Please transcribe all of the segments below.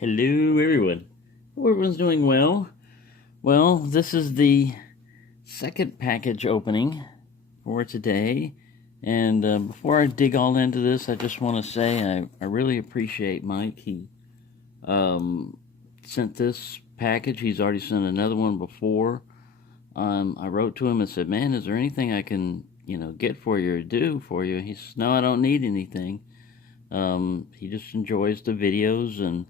Hello, everyone. Hope everyone's doing well. Well, this is the second package opening for today. And before I dig all into this, I just want to say I really appreciate Mike. He sent this package. He's already sent another one before. I wrote to him and said, "Man, is there anything I can, get for you or do for you?" He says, "No, I don't need anything." He just enjoys the videos and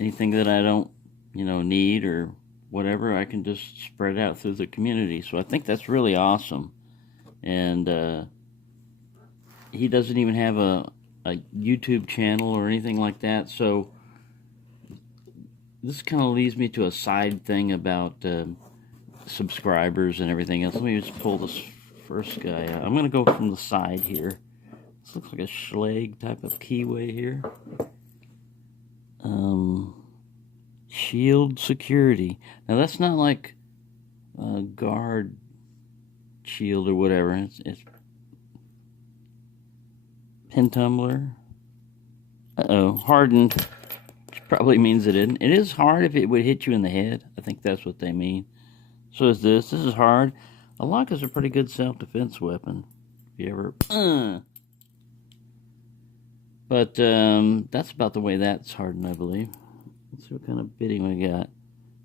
anything that I don't, need or whatever, I can just spread it out through the community. So I think that's really awesome. And he doesn't even have a YouTube channel or anything like that. So this kind of leads me to a side thing about subscribers and everything else. Let me just pull this first guy out. I'm going to go from the side here. This looks like a Schlag type of keyway here. Shield security. Now that's not like a guard shield or whatever. It's pin tumbler. Hardened. Which probably means it isn't. It is hard if it would hit you in the head. I think that's what they mean. So is this. This is hard. A lock is a pretty good self-defense weapon. If you ever. But that's about the way that's hardened, I believe. Let's see what kind of bitting we got.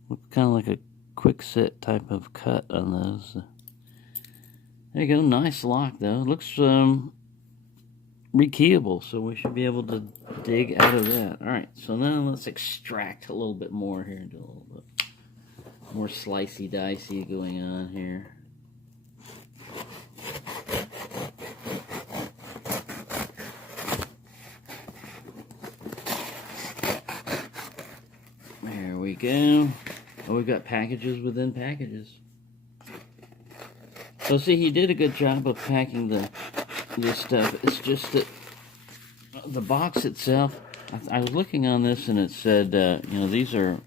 Looks kind of like a quick set type of cut on those. There you go. Nice lock, though. It looks rekeyable, so we should be able to dig out of that. All right, so now let's extract a little bit more here. Do a little bit more slicey-dicey going on here. There we go. Oh, we've got packages within packages. So see, he did a good job of packing this stuff. It's just that the box itself, I was looking on this and it said, these are,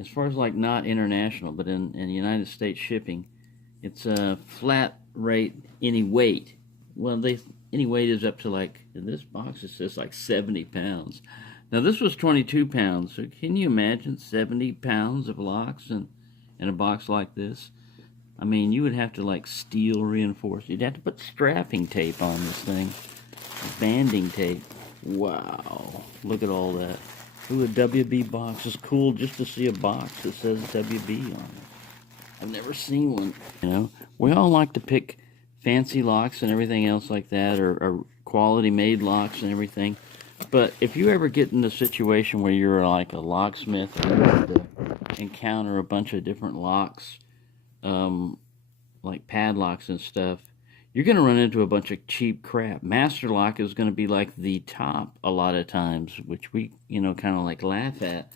as far as like not international, but in United States shipping, it's a flat rate any weight. Well, any weight is up to like, in this box it says like 70 pounds. Now this was 22 pounds, so can you imagine 70 pounds of locks in a box like this? I mean, you would have to like steel reinforce. You'd have to put strapping tape on this thing. Banding tape. Wow. Look at all that. Ooh, a WB box. It's cool just to see a box that says WB on it. I've never seen one. We all like to pick fancy locks and everything else like that, or quality made locks and everything. But if you ever get in a situation where you're like a locksmith and you have to encounter a bunch of different locks, like padlocks and stuff, you're going to run into a bunch of cheap crap. Master lock is going to be like the top a lot of times, which we, kind of like laugh at.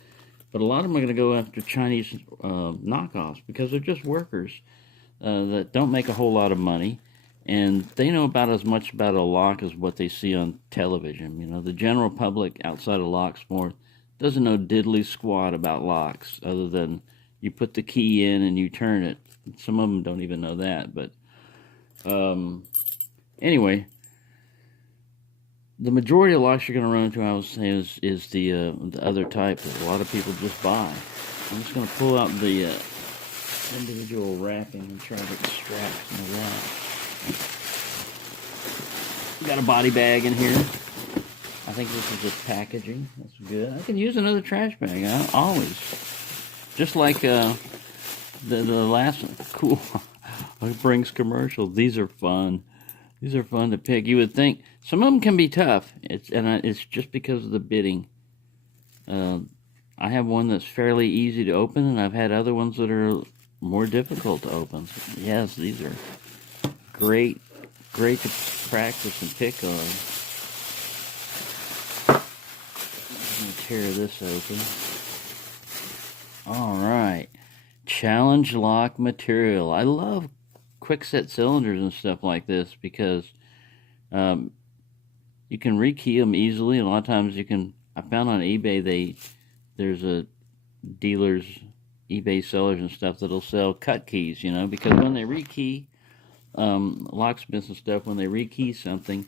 But a lot of them are going to go after Chinese knockoffs because they're just workers that don't make a whole lot of money. And they know about as much about a lock as what they see on television. The general public outside of Locksmith doesn't know diddly squat about locks other than you put the key in and you turn it. Some of them don't even know that. But anyway, the majority of locks you're going to run into, I would say, is the other type that a lot of people just buy. I'm just going to pull out the individual wrapping and try to extract some of that. Got a body bag in here. I think this is just packaging. That's good. I can use another trash bag. Always. Just like the last one. Cool. It brings commercials. These are fun. These are fun to pick. You would think some of them can be tough. It's just because of the bitting. I have one that's fairly easy to open, and I've had other ones that are more difficult to open. So, yes, these are great to practice and pick on. I'm going to tear this open. Alright. Challenge lock material. I love quick set cylinders and stuff like this because you can rekey them easily. A lot of times I found on eBay there's a dealers, eBay sellers and stuff that'll sell cut keys, because when they rekey locksmiths and stuff, when they rekey something,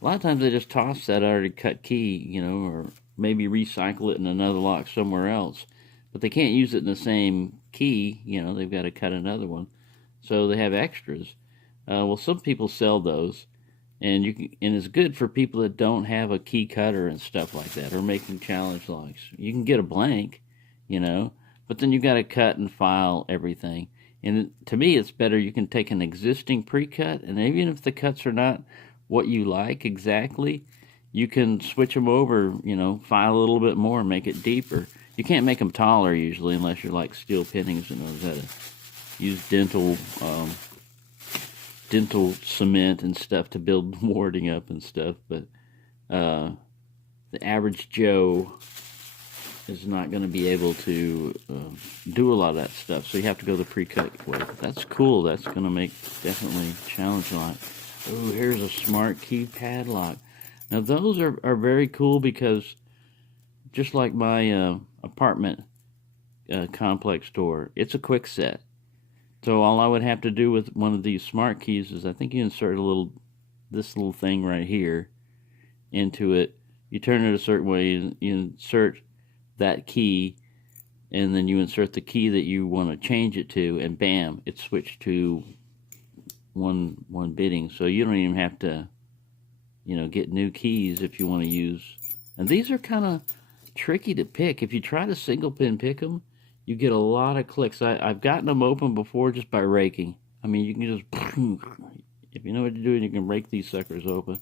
a lot of times they just toss that already cut key, or maybe recycle it in another lock somewhere else. But they can't use it in the same key, they've got to cut another one. So they have extras. Well, some people sell those, and it's good for people that don't have a key cutter and stuff like that, or making challenge locks. You can get a blank, but then you got to cut and file everything. And to me, it's better you can take an existing pre-cut, and even if the cuts are not what you like exactly, you can switch them over, file a little bit more and make it deeper. You can't make them taller usually unless you're like Steel Pinnings and knows how to use dental cement and stuff to build warding up and stuff. But the average Joe is not going to be able to do a lot of that stuff, so you have to go the pre-cut way. That's cool. That's going to make definitely challenge lock. Oh, here's a smart key padlock. Now those are very cool because just like my apartment complex door, it's a quick set. So all I would have to do with one of these smart keys is I think you insert this little thing right here into it. You turn it a certain way, you insert that key, and then you insert the key that you want to change it to, and bam, it's switched to one bidding. So you don't even have to get new keys if you want to use. And these are kind of tricky to pick. If you try to single pin pick them, you get a lot of clicks. I've gotten them open before just by raking. I mean, you can just, if you know what to do, you can rake these suckers open.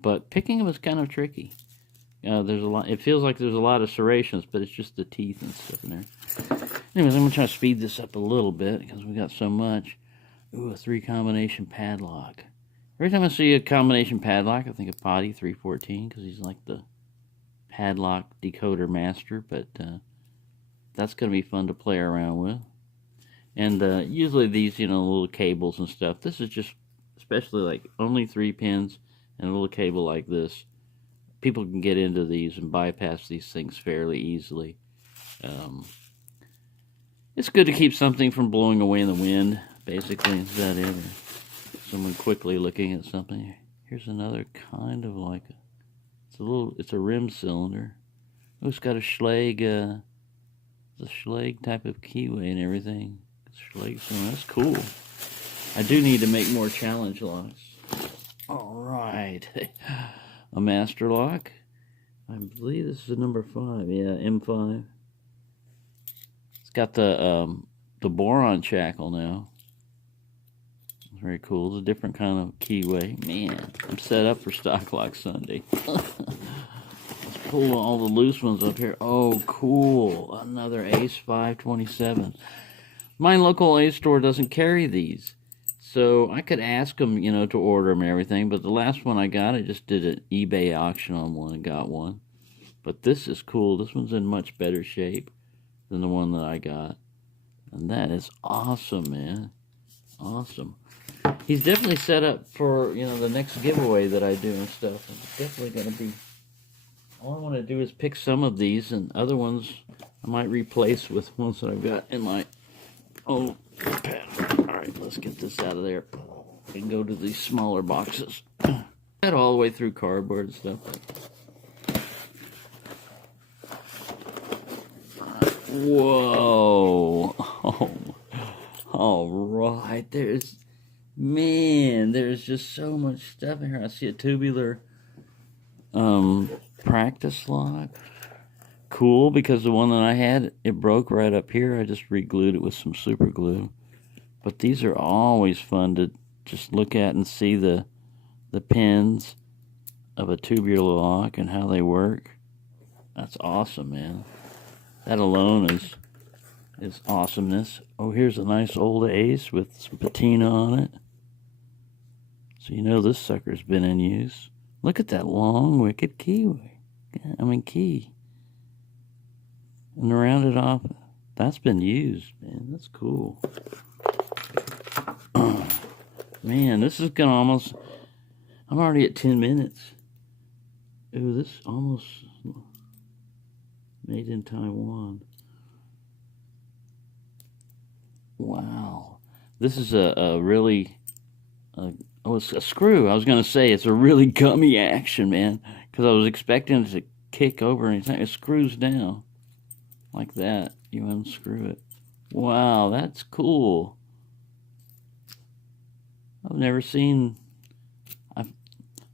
But picking them is kind of tricky. There's a lot. It feels like there's a lot of serrations, but it's just the teeth and stuff in there. Anyways, I'm gonna try to speed this up a little bit because we got so much. Ooh, a 3-combination padlock. Every time I see a combination padlock, I think of Potty 314 because he's like the padlock decoder master. But that's gonna be fun to play around with. And usually these, little cables and stuff. This is just, especially like only 3 pins and a little cable like this. People can get into these and bypass these things fairly easily. It's good to keep something from blowing away in the wind, basically. Is that it? Or someone quickly looking at something. Here's another kind of like it's a rim cylinder. Oh, it's got a Schlage, it's a Schlage type of keyway and everything. It's Schlage cylinder. That's cool. I do need to make more challenge locks. All right. A master lock. I believe this is a number 5. Yeah, M5. It's got the boron shackle now. It's very cool. It's a different kind of keyway. Man, I'm set up for Stock Lock Sunday. Let's pull all the loose ones up here. Oh, cool. Another Ace 527. My local Ace store doesn't carry these. So I could ask them, to order them and everything, but the last one I got, I just did an eBay auction on one and got one. But this is cool. This one's in much better shape than the one that I got. And that is awesome, man. Awesome. He's definitely set up for, the next giveaway that I do and stuff. It's definitely going to be... All I want to do is pick some of these, and other ones I might replace with ones that I've got in my old pad. Alright, let's get this out of there and go to these smaller boxes. That all the way through cardboard and stuff. Whoa. Oh, alright, there's just so much stuff in here. I see a tubular practice lock. Cool, because the one that I had, it broke right up here. I just re-glued it with some super glue. But these are always fun to just look at and see the pins of a tubular lock and how they work. That's awesome, man. That alone is awesomeness. Oh, here's a nice old Ace with some patina on it. So this sucker's been in use. Look at that long, wicked key. Key. And round it off. That's been used, man. That's cool. Man, this is gonna almost... I'm already at 10 minutes. Ooh, this almost... Made in Taiwan. Wow. This is a really... it's a screw. I was gonna say it's a really gummy action, man. Because I was expecting it to kick over anything. It screws down like that. You unscrew it. Wow, that's cool. I've never seen.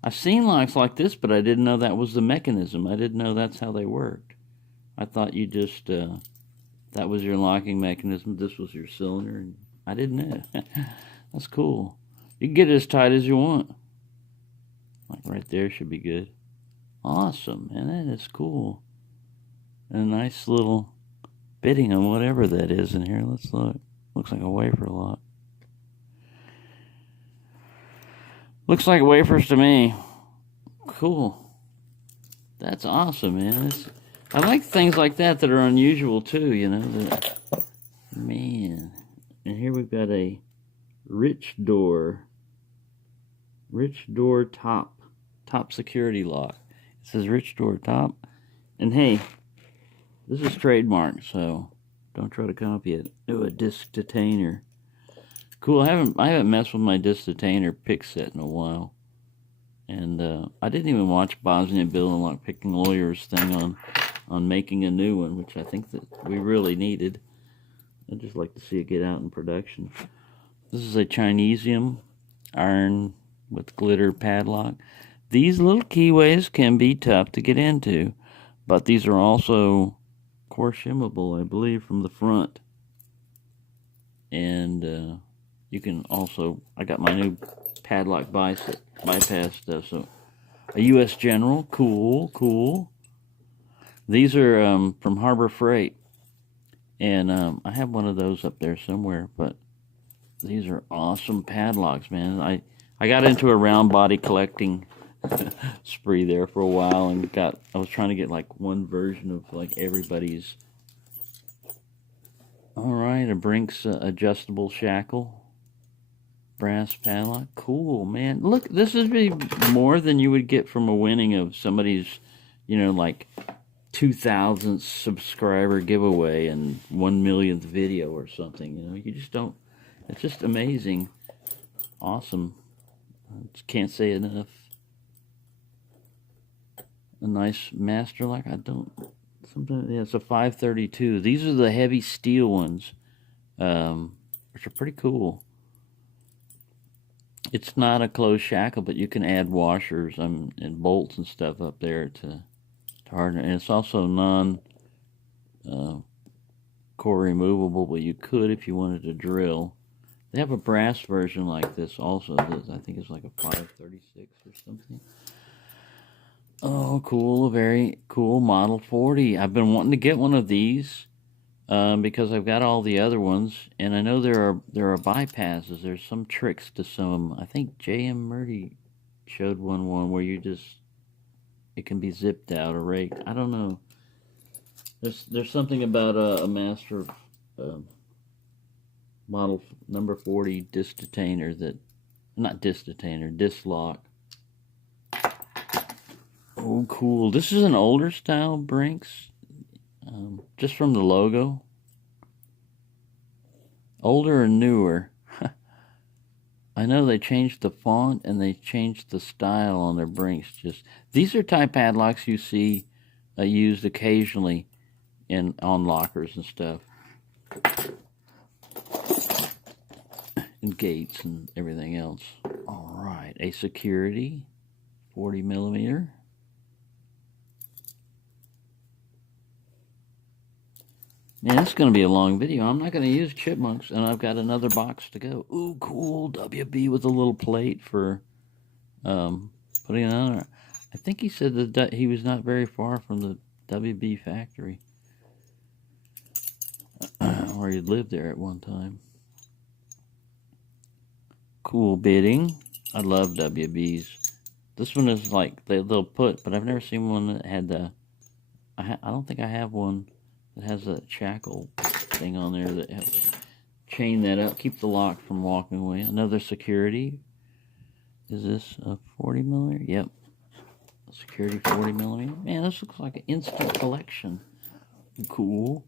I've seen locks like this, but I didn't know that was the mechanism. I didn't know that's how they worked. I thought you just that was your locking mechanism. This was your cylinder, and I didn't know. That's cool. You can get it as tight as you want. Like right there should be good. Awesome, man. That is cool. And a nice little bitting on whatever that is in here. Let's look. Looks like a wafer lock. Looks like wafers to me. Cool. That's awesome, man. I like things like that are unusual too, you know. Man. And here we've got a rich door top security lock. It says rich door top. And hey, this is trademark, so don't try to copy it. Oh, a disc detainer. Cool. I haven't messed with my disc detainer pick set in a while. And I didn't even watch Bosnia Bill and Lock Picking Lawyers thing on making a new one, which I think that we really needed. I'd just like to see it get out in production. This is a Chinesium iron with glitter padlock. These little keyways can be tough to get into, but these are also core shimmable, I believe, from the front. And you can also, I got my new padlock bypass stuff, so a U.S. General, cool. These are from Harbor Freight, and I have one of those up there somewhere, but these are awesome padlocks, man. I got into a round body collecting spree there for a while, and I was trying to get like one version of like everybody's. Alright, a Brinks adjustable shackle. Brass padlock. Cool, man. Look, this would be more than you would get from a winning of somebody's, you know, like 2,000th subscriber giveaway and 1,000,000th video or something. You know, you just don't. It's just amazing. Awesome. I just can't say enough. A nice master lock. Sometimes, yeah, it's a 532. These are the heavy steel ones, which are pretty cool. It's not a closed shackle, but you can add washers and bolts and stuff up there to harden it. And it's also core removable, but you could if you wanted to drill. They have a brass version like this also. That I think is like a 536 or something. Oh, cool. A very cool Model 40. I've been wanting to get one of these because I've got all the other ones, and I know there are bypasses. There's some tricks to some. I think J.M. Murdy showed one where it can be zipped out or raked. I don't know. There's something about a master model number 40 disc detainer disc lock. Oh, cool. This is an older style Brinks, just from the logo. Older or newer? I know they changed the font and they changed the style on their Brinks. These are type padlocks you see used occasionally on lockers and stuff, and gates and everything else. All right, a security 40mm. Man, this is going to be a long video. I'm not going to use chipmunks, and I've got another box to go. Ooh, cool. WB with a little plate for putting it on. I think he said that he was not very far from the WB factory, or he'd lived there at one time. Cool bitting. I love WBs. This one is like they'll put, but I've never seen one that had the. I don't think I have one that has a shackle thing on there that helps chain that up, keep the lock from walking away. Another security. Is this a 40mm? Yep. A security 40mm. Man, this looks like an instant collection. Cool.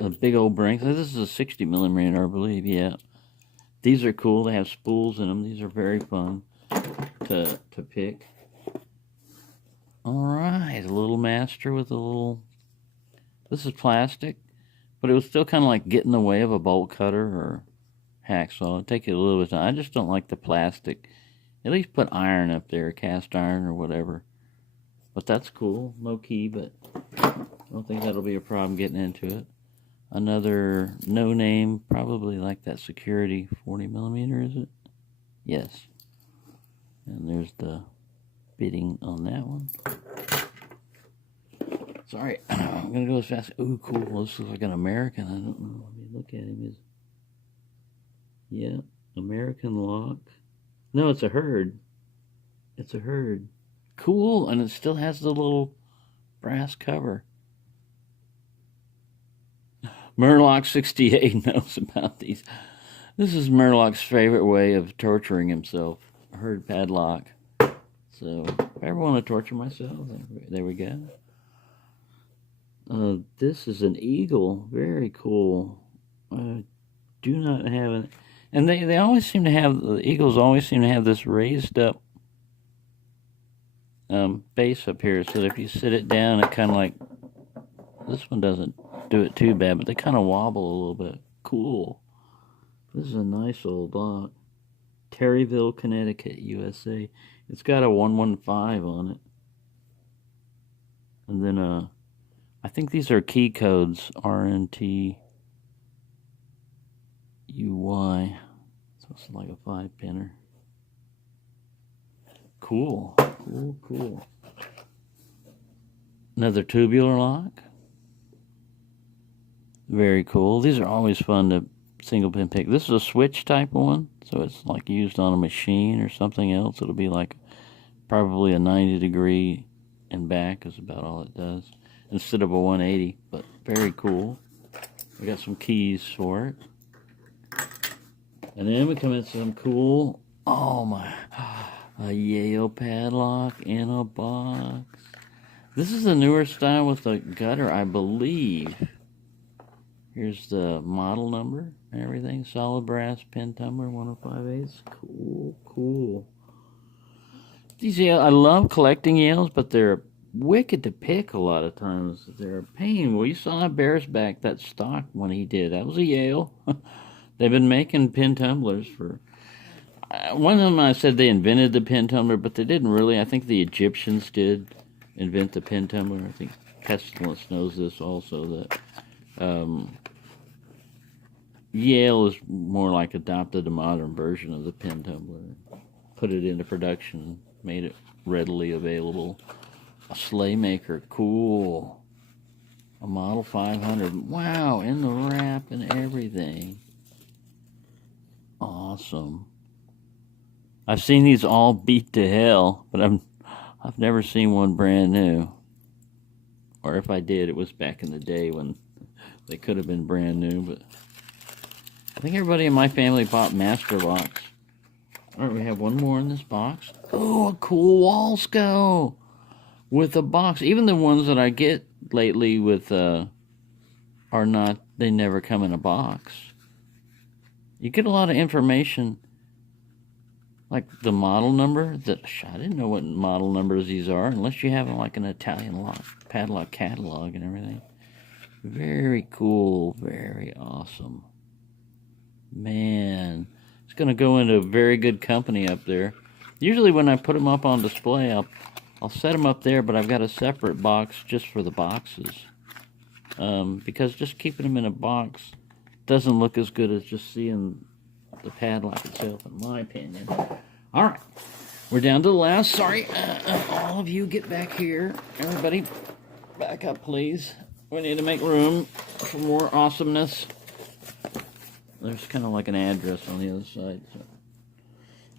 A big old Brinks. This is a 60mm, I believe. Yeah. These are cool. They have spools in them. These are very fun to pick. Alright, a little master with a little... This is plastic, but it was still kind of like get in the way of a bolt cutter or hacksaw. It'd take you a little bit of time. I just don't like the plastic. At least put iron up there, cast iron or whatever. But that's cool, low key, but I don't think that'll be a problem getting into it. Another no name, probably like that security 40mm, is it? Yes. And there's the bitting on that one. Sorry, I'm gonna go as fast. Ooh, cool. This looks like an American. I don't know. Let me look at him. Yeah, American lock. No, it's a herd. It's a herd. Cool, and it still has the little brass cover. Murloc68 knows about these. This is Murloc's favorite way of torturing himself. Herd padlock. So, if I ever want to torture myself, there we go. This is an eagle. Very cool. I do not have it. And they always seem to have, the eagles always seem to have this raised up base up here. So that if you sit it down, it kind of like, this one doesn't do it too bad, but they kind of wobble a little bit. Cool. This is a nice old lock. Terryville, Connecticut, USA. It's got a 115 on it. And then, I think these are key codes, RNTUY. So it's like a 5-pinner. Cool. Cool. Another tubular lock. Very cool. These are always fun to single pin pick. This is a switch type one, so it's like used on a machine or something else. It'll be like probably a 90-degree and back is about all it does, instead of a 180, but very cool. We got some keys for it. And then we come into some cool, oh my, a Yale padlock in a box. This is a newer style with a gutter, I believe. Here's the model number and everything. Solid brass pin tumbler, 105/8. Cool. These Yale, I love collecting Yales, but they're wicked to pick a lot of times. They're a pain. Well, you saw Bear's back, that stock when he did. That was a Yale. They've been making pin tumblers for... one of them I said they invented the pin tumbler, but they didn't really. I think the Egyptians did invent the pin tumbler. I think Pestilence knows this also, that Yale is more like adopted a modern version of the pin tumbler. Put it into production, made it readily available. A sleigh maker, cool. A Model 500, wow, in the wrap and everything. Awesome. I've seen these all beat to hell, but I've never seen one brand new. Or if I did, it was back in the day when they could have been brand new, but I think everybody in my family bought Master Box. Alright, we have one more in this box. Oh, a cool wall scout with a box. Even the ones that I get lately with are not, they never come in a box. You get a lot of information, like the model number. That I didn't know what model numbers these are unless you have like an Italian lock padlock catalog and everything. Very cool, very awesome. Man, it's gonna go into very good company up there. Usually when I put them up on display, I'll set them up there, but I've got a separate box just for the boxes. Because just keeping them in a box doesn't look as good as just seeing the padlock itself, in my opinion. Alright, we're down to the last. Sorry, all of you get back here. Everybody, back up, please. We need to make room for more awesomeness. There's kind of like an address on the other side, so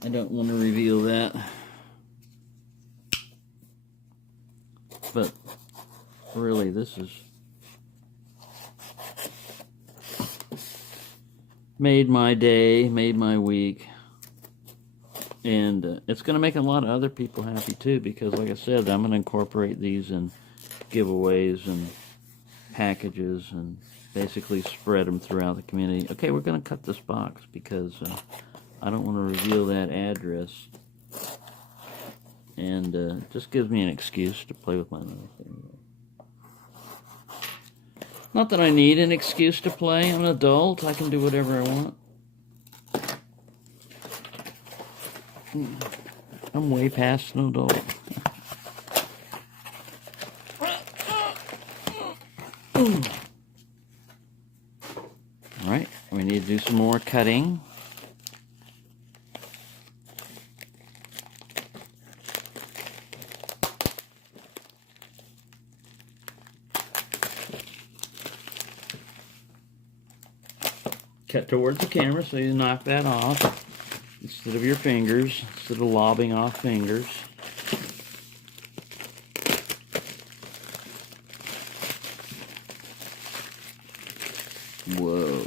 I don't want to reveal that. But really, this is made my day, made my week, and it's going to make a lot of other people happy too, because like I said, I'm going to incorporate these in giveaways and packages and basically spread them throughout the community. Okay, we're going to cut this box because I don't want to reveal that address and just gives me an excuse to play with my knife. Not that I need an excuse to play. I'm an adult. I can do whatever I want. I'm way past an adult. Alright, we need to do some more cutting. Cut towards the camera so you knock that off instead of your fingers, instead of lobbing off fingers. Whoa.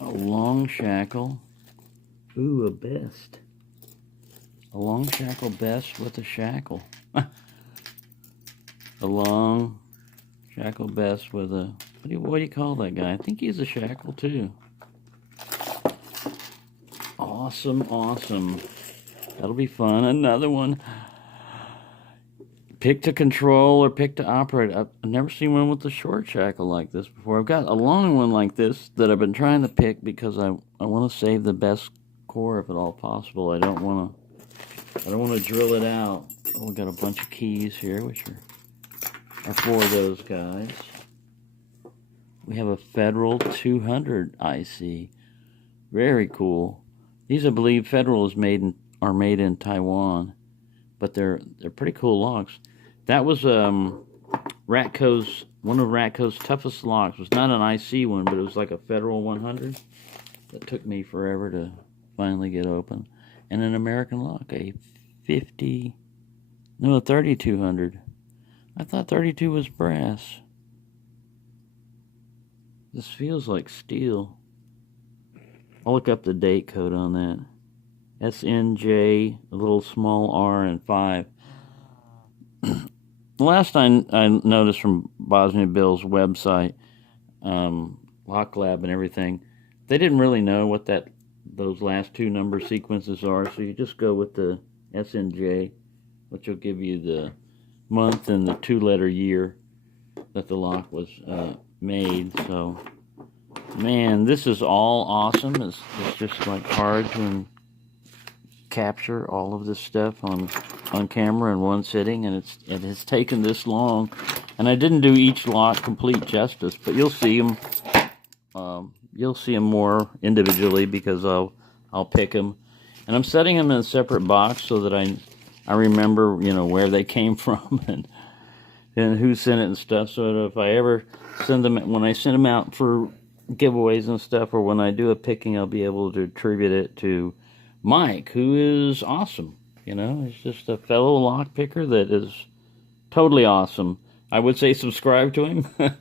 A long shackle. Ooh, a best. A long shackle best with a shackle. A long shackle best with a... What do you call that guy? I think he's a shackle too. Awesome, awesome. That'll be fun. Another one. Pick to control or pick to operate. I've never seen one with a short shackle like this before. I've got a long one like this that I've been trying to pick because I want to save the best core if at all possible. I don't want to drill it out. Oh, we got a bunch of keys here, which are for those guys. We have a Federal 200 IC. Very cool. These, I believe, Federal are made in Taiwan, but they're pretty cool locks. That was one of Ratco's toughest locks. It was not an IC one, but it was like a Federal 100 that took me forever to finally get open. And an American lock, a 3200. I thought 32 was brass. This feels like steel. I'll look up the date code on that. SNJ, a little small r, and 5. Last I noticed from Bosnia Bill's website, Lock Lab and everything, they didn't really know what those last two number sequences are, so you just go with the SNJ, which will give you the month and the 2-letter year that the lock was made. So, man, this is all awesome. It's just like hard to capture all of this stuff on camera in one sitting, and it has taken this long. And I didn't do each lock complete justice, but you'll see them. You'll see them more individually because I'll pick them, and I'm setting them in a separate box so that I remember, where they came from and who sent it and stuff. So that if I ever when I send them out for giveaways and stuff, or when I do a picking, I'll be able to attribute it to Mike, who is awesome. He's just a fellow lock picker that is totally awesome. I would say subscribe to him, but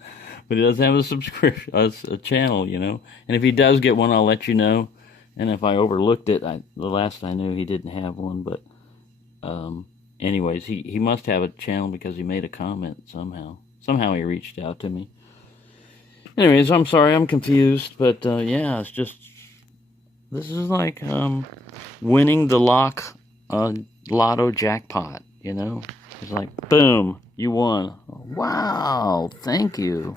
he doesn't have a subscription, a channel, And if he does get one, I'll let you know. And if I overlooked it, the last I knew he didn't have one. But anyways, he must have a channel because he made a comment somehow. Somehow he reached out to me. Anyways, I'm sorry, I'm confused, but yeah, it's just, this is like winning the lock lotto jackpot, It's like, boom, you won. Wow, thank you.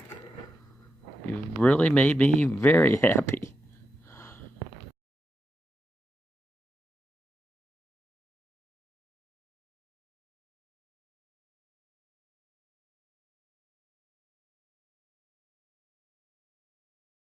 You've really made me very happy.